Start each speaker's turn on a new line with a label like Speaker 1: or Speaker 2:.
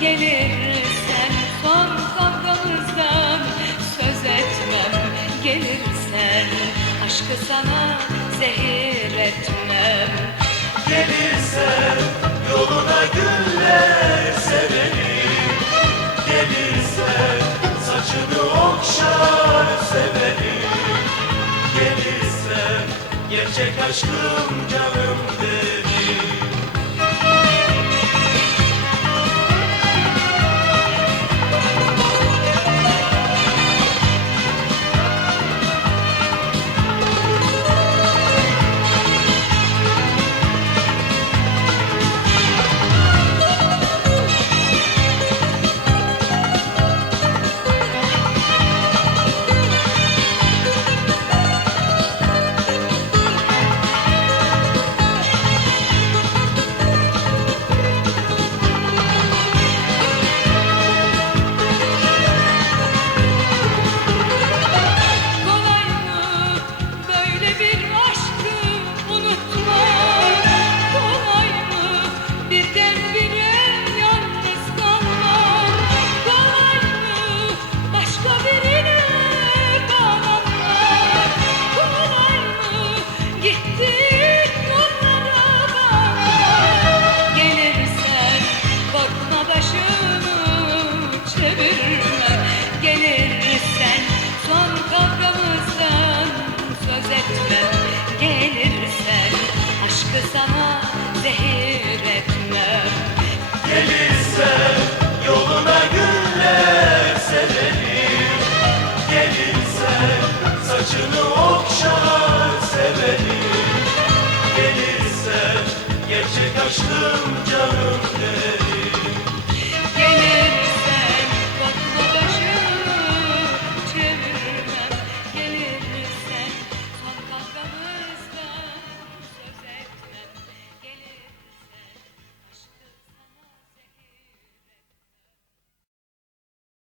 Speaker 1: Gelirsen son kavgamızdan söz etmem. Gelirsen aşkı sana zehir etmem.
Speaker 2: Gelirsen yoluna güller severim Gelirsen saçını okşar severim Gelirsen gerçek aşkım canım derim
Speaker 1: Thank you.